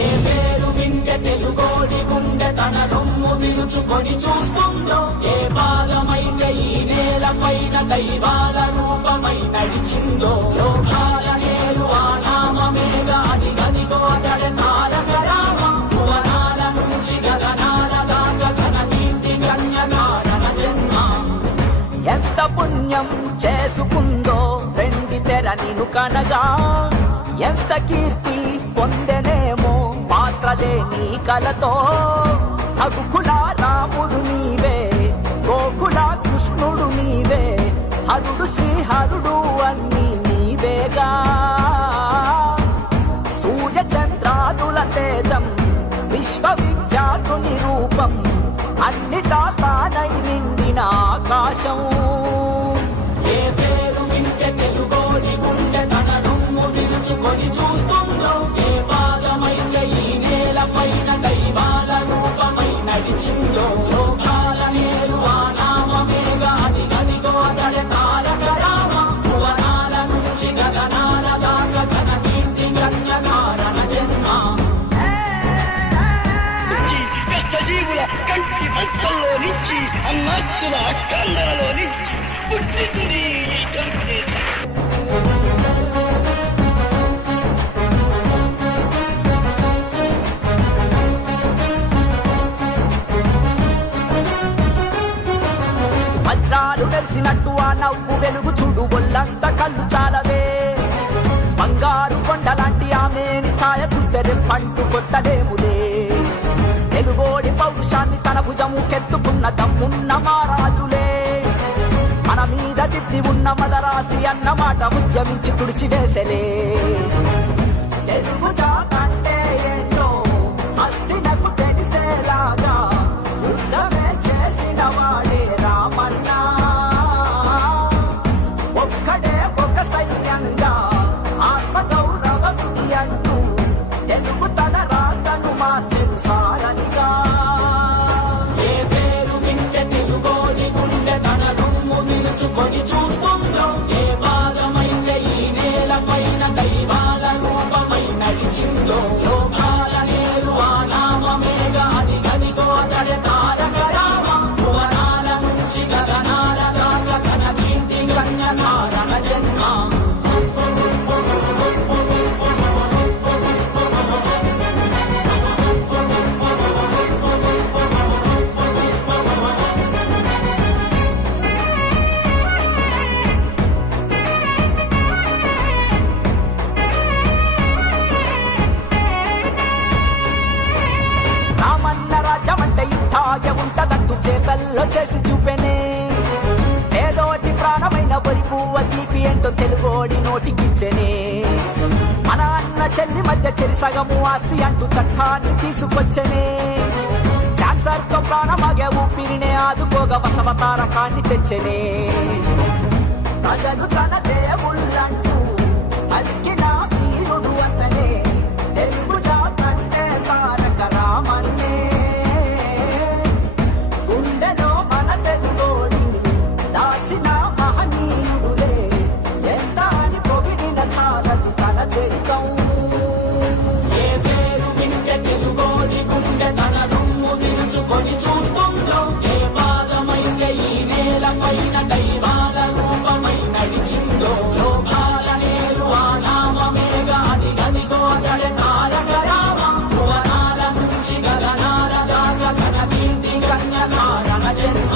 ఏ పేరు వింటే తెలుగోడి గుండె తన రొమ్ము విరుచుకొని చూస్తుందో, ఏ పాదమైతే ఈ నేల పైన దైవాల రూపమై నడిచిందో, లోకాల నేరు ఆ నామమేగా అది గదిగో అతడే తారక రామ. భువనాల నుంచి గగనాల దాకా ఘన కీర్తి కన్యకారణ జన్మ. ఎంత పుణ్యం చేసుకుందో వెండి తెర నిన్ను కనగా, ఎంత కీర్తి పొందెనేమో పాత్రలే నీ కలతో. రఘుకుల రాముడు నీవే, గోకుల కృష్ణుడు నీవే, హరుడు శ్రీహరుడు అన్నీ నీవేగా. సూర్య చంద్రాదుల తేజం విశ్వవిఖ్యాతుని రూపం, అన్నిటా తానై నిండిన ఆకాశం. ఏ పేరు వింటే తెలుగోడి గుండె తన రొమ్ము విరుచుకొని చూస్తుందో, ఏ పాదమైతే ఈ నేల పైన దైవాల రూపమై నడిచిందో, లోకాల నేరు ఆ నామమేగా అది గదిగో అతడే తారక రామ. భువనాల నుంచి గగనాల దాకా ఘన కీర్తి కన్యకారణ జన్మ. కష్టజీవుల కంటి మంటల్లో నుంచి, అన్నాత్తుల అక్కండలలో నుంచి పుట్టింది ఈ కవిత. వజ్రాలు వెలిసినట్టు ఆ నవ్వు వెలుగు చూడు, ఒళ్ళంత కళ్ళు చాలవే. బంగారు కొండలాంటి ఆమెని ఛాయ చూస్తే రెప్పంటూ కొట్టలేములే. తెలుగోడి పౌరుషాన్ని తన భుజము కెత్తుకున్న దమ్మున్న మారాజులే. మన మీద దిద్ది ఉన్న మదరాసి అన్నమాట ఉద్యమించి తుడిచివేసలే. తెలుగు జాతంటే ఏంటో అస్తినకు తెలిసేలాగా యుద్ధమే చేసిన వాడే రామన్నా. ఒక్కడే ఒక సైన్యంగా ఆత్మగౌరవ బుద్ధి అంటూ తెలుగు తన రాతను మార్చెను సారనిగా. ఏ పేరు వింటే తెలుగోడి గుండె తన రొమ్ము విరుచుకొని చూస్తుందో, ఏ పాదమైతే ఈ నేల పైన దైవాల రూపమై నడిచిందో, లోకాల నేరు ఆ నామమేగా అది గదిగో అతడే తారక రామ. భువనాల నుంచి గగనాల దాకా ఘన కీర్తి కన్యకారణ జన్మ. రామన్న రాజ్యమంటే యుద్ధాయ ఉంటదంటూ చేతల్లో చేసి చూపెనే. ఏదోటి ప్రాణమైన వరి పువ్వ తీపి ఏంటో తెలుగోడి నోటికిచ్చెనే. మన అన్న చెల్లి మధ్య చెరి సగము ఆస్తి అంటూ చట్టాన్ని తీసుకొచ్చనే. క్యాన్సర్ తో ప్రాణమాగే ఊపిరినే ఆదుకోగా బసవతారకాన్ని తెచ్చనే. ప్రజలు తన దేవుళ్ళంటూ అలికిన వీరుడు అతనే, తెలుగు జాతంటే తారక రామన్నే. గుండెలో మన తెలుగోడిని దాచిన మహనీయుడులే, ఎంత అని పొగిడిన చాలదు తన చరితం. ఏ పేరు వింటే తెలుగోడి గుండె తన రొమ్ము విరుచుకొని చూస్తుందో, ఏ పాదమైతే ఈ నేల పైన దైవాల రూపమై నడిచిందో, లోకాల నేరు ఆ నామమేగా అది గదిగో అతడే తారక రామ. భువనాల నుంచి గగనాల దాకా ఘన కీర్తి కన్యకారణ జన్మ.